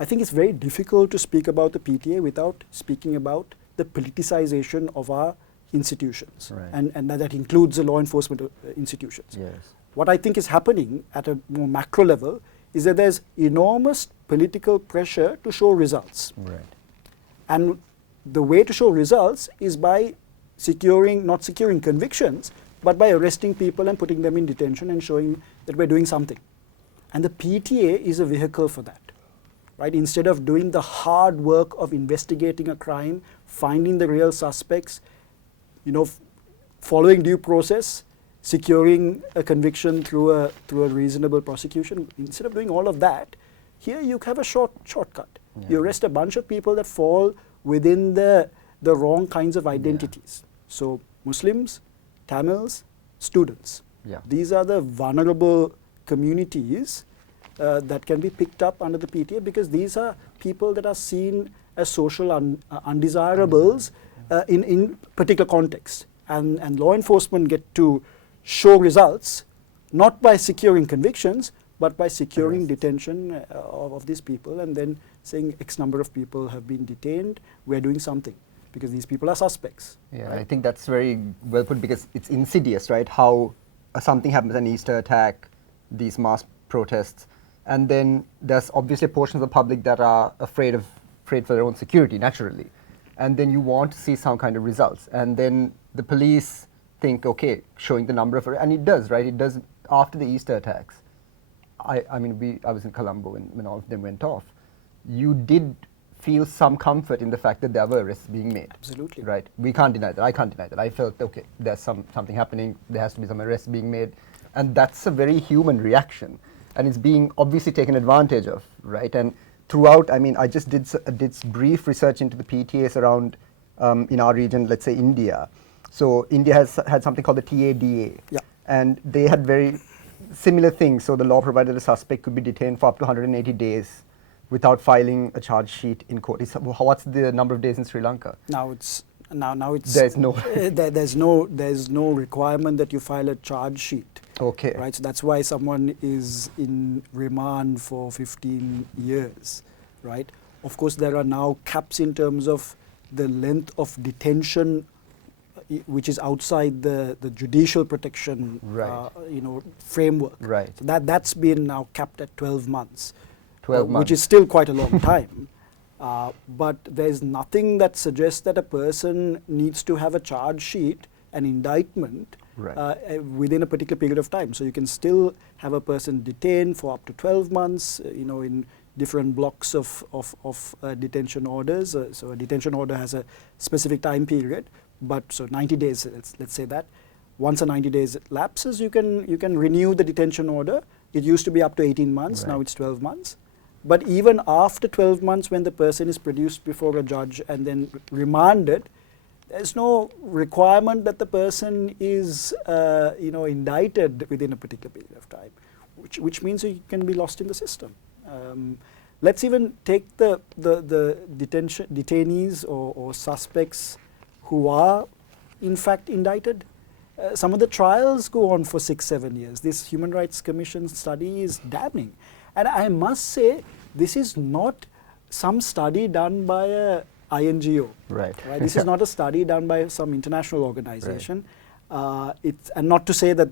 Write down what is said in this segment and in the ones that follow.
I think it's very difficult to speak about the PTA without speaking about the politicization of our institutions. Right. And that includes the law enforcement institutions. Yes. What I think is happening at a more macro level is that there's enormous political pressure to show results. Right. And the way to show results is by not securing convictions, but by arresting people and putting them in detention and showing that we're doing something. And the PTA is a vehicle for that, right? Instead of doing the hard work of investigating a crime, finding the real suspects, following due process, securing a conviction through a reasonable prosecution, instead of doing all of that, here you have a shortcut. Yeah. You arrest a bunch of people that fall within the wrong kinds of identities. Yeah. So Muslims, Tamils, students. Yeah. These are the vulnerable communities that can be picked up under the PTA, because these are people that are seen as social undesirables in particular contexts. And law enforcement get to show results not by securing convictions, but by securing detention of these people, and then saying X number of people have been detained, we're doing something, because these people are suspects. Yeah, right? I think that's very well put, because it's insidious, right? How something happens, an Easter attack, these mass protests, and then there's obviously portions of the public that are afraid for their own security, naturally. And then you want to see some kind of results. And then the police think, okay, showing the number of, and it does, right? It does after the Easter attacks. I was in Colombo when all of them went off. You did feel some comfort in the fact that there were arrests being made. Absolutely. Right. We can't deny that. I can't deny that. I felt, okay, there's something happening. There has to be some arrests being made. And that's a very human reaction. And it's being obviously taken advantage of, right? And throughout, I just did brief research into the PTAs around in our region, let's say India. So India has had something called the TADA. Yeah. And they had very similar things. So the law provided a suspect could be detained for up to 180 days without filing a charge sheet in court. What's the number of days in Sri Lanka? Now it's there's no there's no requirement that you file a charge sheet. Okay. Right. So that's why someone is in remand for 15 years. Right. Of course, there are now caps in terms of the length of detention, which is outside the judicial protection right. framework. Right. So that's been now capped at 12 months. 12 months. Which is still quite a long time. But there's nothing that suggests that a person needs to have a charge sheet, an indictment, right. Within a particular period of time. So you can still have a person detained for up to 12 months, in different blocks of detention orders. So a detention order has a specific time period, but so 90 days, let's say that. Once a 90 days lapses, you can renew the detention order. It used to be up to 18 months, right. Now it's 12 months. But even after 12 months, when the person is produced before a judge and then remanded, there's no requirement that the person is, indicted within a particular period of time, which means you can be lost in the system. Let's even take the detainees or suspects who are, in fact, indicted. Some of the trials go on for 6-7 years. This Human Rights Commission study is damning. And I must say, this is not some study done by a INGO. Right. This is not a study done by some international organization. Right. And not to say that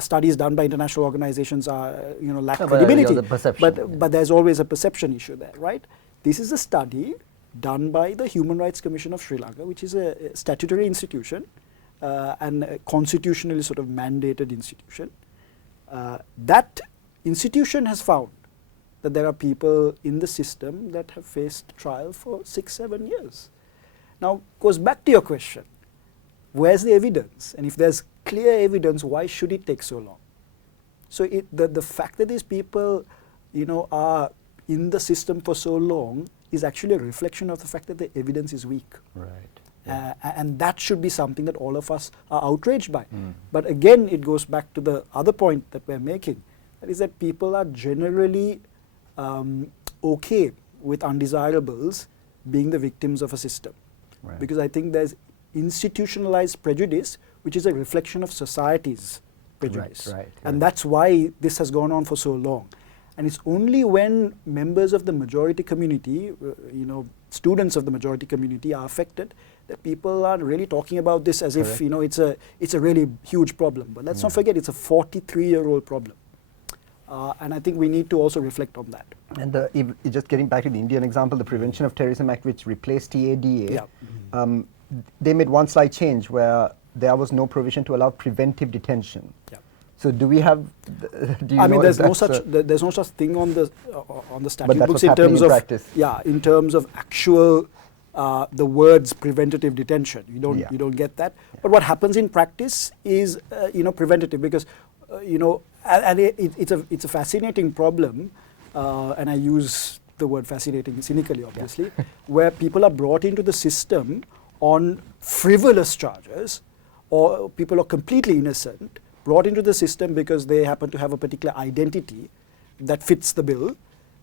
studies done by international organizations are, lack no, credibility. The perception, but there's always a perception issue there, right? This is a study done by the Human Rights Commission of Sri Lanka, which is a statutory institution and a constitutionally sort of mandated institution. That institution has found that there are people in the system that have faced trial for 6-7 years. Now, goes back to your question, where's the evidence? And if there's clear evidence, why should it take so long? So the fact that these people, are in the system for so long is actually a reflection of the fact that the evidence is weak. Right. Yeah. And that should be something that all of us are outraged by. But again, it goes back to the other point that we're making, that is that people are generally okay with undesirables being the victims of a system. Right. Because I think there's institutionalized prejudice, which is a reflection of society's prejudice. Right. And that's why this has gone on for so long. And it's only when members of the majority community, students of the majority community are affected, that people are really talking about this as if, it's a really huge problem. But let's not forget, it's a 43-year-old problem. And I think we need to also reflect on that. And just getting back to the Indian example, the Prevention of Terrorism Act, which replaced TADA, they made one slight change where there was no provision to allow preventive detention. Yeah. So do we have? There's no such thing on the statute books in terms of practice. In terms of actual the words preventative detention. You don't get that. Yeah. But what happens in practice is preventative, because and it's a fascinating problem, and I use the word fascinating cynically, obviously, where people are brought into the system on frivolous charges, or people are completely innocent, brought into the system because they happen to have a particular identity that fits the bill,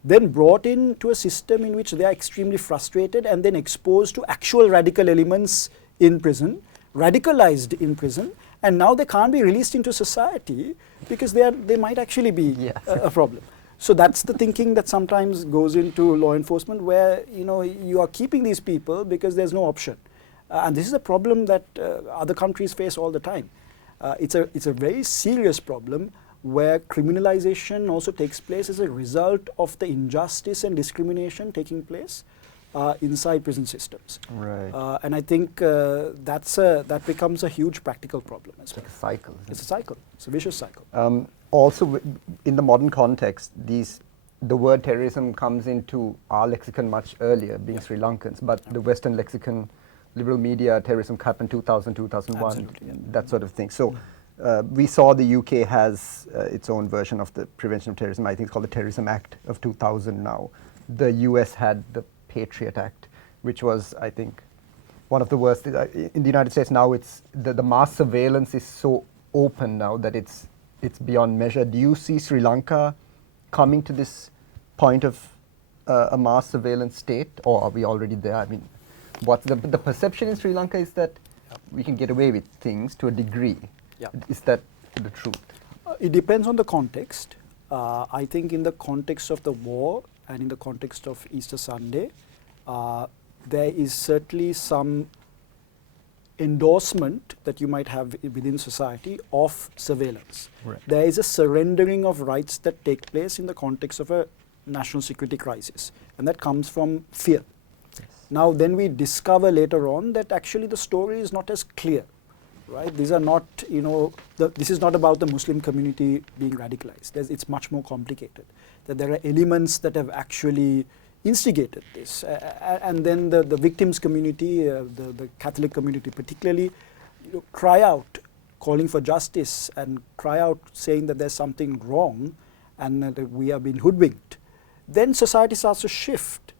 then brought into a system in which they are extremely frustrated and then exposed to actual radical elements in prison, radicalized in prison, and now they can't be released into society because they might actually be a problem. So that's the thinking that sometimes goes into law enforcement, where you are keeping these people because there's no option. And this is a problem that other countries face all the time. It's a very serious problem where criminalization also takes place as a result of the injustice and discrimination taking place inside prison systems. Right. And I think that becomes a huge practical problem as well. It's like a cycle. It's a cycle. It's a vicious cycle. Also, in the modern context, the word terrorism comes into our lexicon much earlier, being Sri Lankans, but the Western lexicon, liberal media, terrorism happened 2000, 2001, that sort of thing. So we saw the UK has its own version of the prevention of terrorism. I think it's called the Terrorism Act of 2000 now. The US had the Patriot Act, which was, I think, one of the worst. In the United States now, it's the mass surveillance is so open now that it's beyond measure. Do you see Sri Lanka coming to this point of a mass surveillance state, or are we already there? I mean, what's the perception in Sri Lanka is that we can get away with things to a degree. Yeah. Is that the truth? It depends on the context. I think in the context of the war and in the context of Easter Sunday, there is certainly some endorsement that you might have within society of surveillance. Right. There is a surrendering of rights that take place in the context of a national security crisis, and that comes from fear. Yes. Now then we discover later on that actually the story is not as clear, right? These are not, this is not about the Muslim community being radicalized. It's much more complicated. That there are elements that have actually instigated this, and then the victims community, the Catholic community particularly, cry out calling for justice and cry out saying that there's something wrong and that we have been hoodwinked. Then society starts to shift,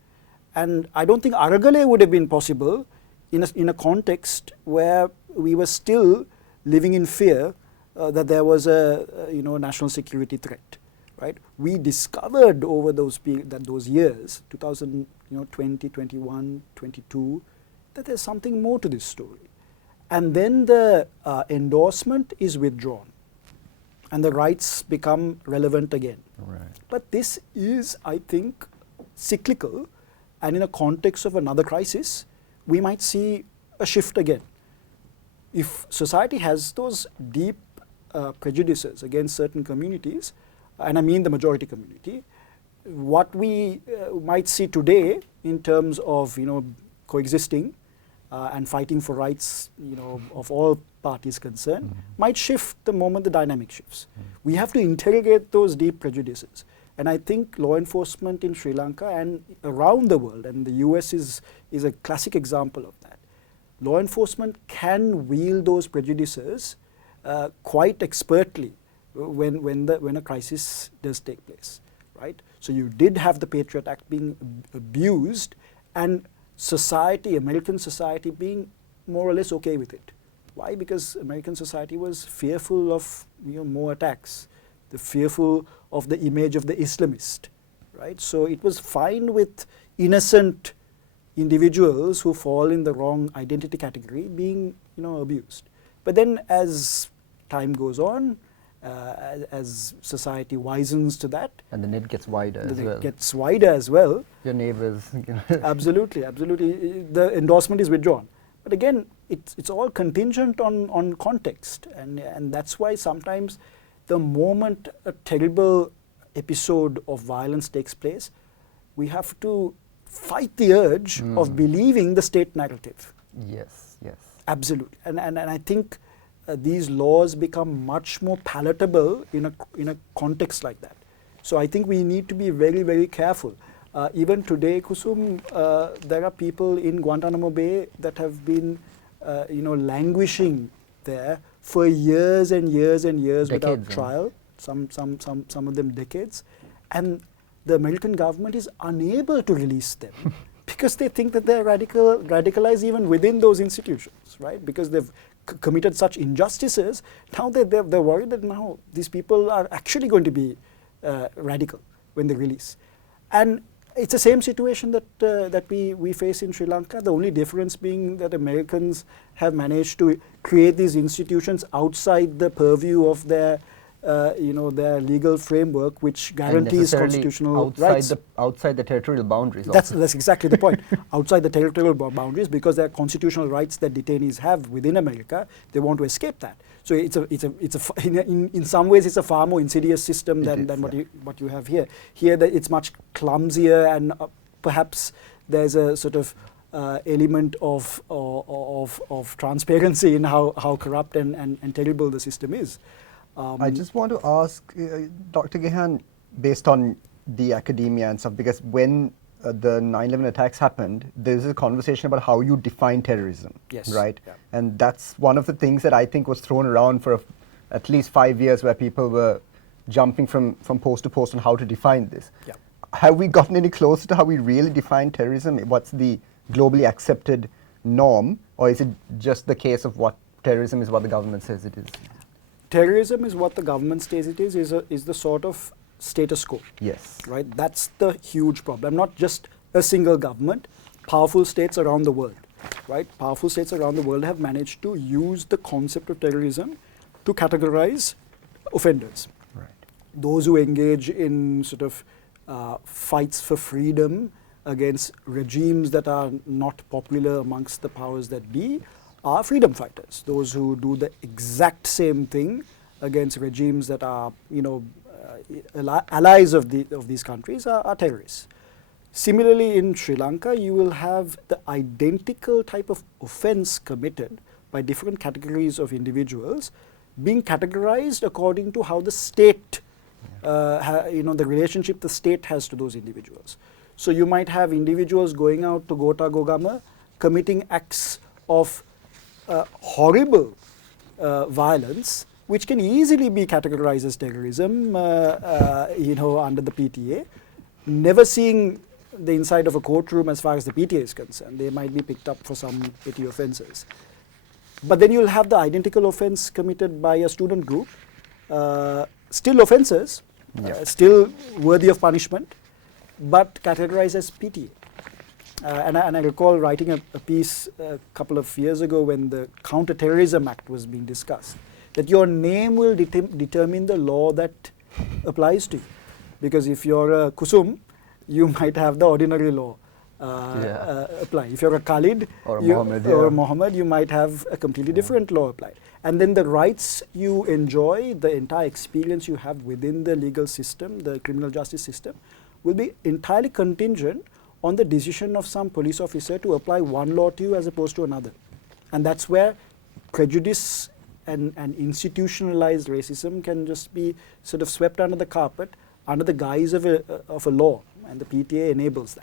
and I don't think Aragale would have been possible in a context where we were still living in fear that there was a national security threat. Right? We discovered over those years, 2020, 21, 22, that there's something more to this story. And then the endorsement is withdrawn, and the rights become relevant again. Right. But this is, I think, cyclical, and in a context of another crisis, we might see a shift again. If society has those deep prejudices against certain communities, and I mean the majority community, what we might see today in terms of coexisting and fighting for rights of all parties concerned might shift the moment the dynamic shifts. We have to interrogate those deep prejudices, and I think law enforcement in Sri Lanka and around the world, and the US is a classic example of that. Law enforcement can wield those prejudices quite expertly when a crisis does take place, right? So you did have the Patriot Act being abused, and society, American society, being more or less okay with it. Why? Because American society was fearful of more attacks, fearful of the image of the Islamist, right? So it was fine with innocent individuals who fall in the wrong identity category being abused. But then as time goes on, as society wisens to that. And the net gets wider as well. It gets wider as well. Your neighbors. Absolutely, absolutely. The endorsement is withdrawn. But again, it's all contingent on context. And that's why sometimes the moment a terrible episode of violence takes place, we have to fight the urge of believing the state narrative. Yes, yes. Absolutely. And I think these laws become much more palatable in a context like that. So I think we need to be very, very careful. Even today, Kusum, there are people in Guantanamo Bay that have been, languishing there for years and years and years without trial. Some of them decades, and the American government is unable to release them because they think that they're radicalized even within those institutions, right? Because they've committed such injustices. Now they're worried that now these people are actually going to be radical when they release. And it's the same situation that we face in Sri Lanka. The only difference being that Americans have managed to create these institutions outside the purview of their their legal framework, which guarantees constitutional rights. Outside the territorial boundaries. That's exactly the point. Outside the territorial boundaries, because there are constitutional rights that detainees have within America, they want to escape that. So in some ways it's a far more insidious system than what you have here. Here it's much clumsier, and perhaps there's a sort of element of transparency in how corrupt and terrible the system is. I just want to ask Dr. Gehan, based on the academia and stuff, because when the 9/11 attacks happened, there's a conversation about how you define terrorism, right? Yeah. And that's one of the things that I think was thrown around for at least 5 years, where people were jumping from post to post on how to define this. Yeah. Have we gotten any closer to how we really define terrorism? What's the globally accepted norm, or is it just the case of what terrorism is what the government says it is? Terrorism is what the government says it is the sort of status quo. Yes. Right? That's the huge problem. Not just a single government, powerful states around the world. Right? Powerful states around the world have managed to use the concept of terrorism to categorize offenders. Right. Those who engage in sort of fights for freedom against regimes that are not popular amongst the powers that be are freedom fighters. Those who do the exact same thing against regimes that are, allies of these countries are terrorists. Similarly, in Sri Lanka, you will have the identical type of offense committed by different categories of individuals being categorized according to how the state, the relationship the state has to those individuals. So you might have individuals going out to Gota Gogama committing acts of horrible violence, which can easily be categorized as terrorism, under the PTA. Never seeing the inside of a courtroom as far as the PTA is concerned. They might be picked up for some petty offences. But then you'll have the identical offence committed by a student group, still offences, still worthy of punishment, but categorized as PTA. And I recall writing a piece a couple of years ago when the Counter-Terrorism Act was being discussed, that your name will determine the law that applies to you. Because if you're a Kusum, you might have the ordinary law apply. If you're a Khalid or a Mohammed, you might have a completely different law applied. And then the rights you enjoy, the entire experience you have within the legal system, the criminal justice system, will be entirely contingent on the decision of some police officer to apply one law to you as opposed to another. And that's where prejudice and institutionalized racism can just be sort of swept under the carpet under the guise of a law, and the PTA enables that.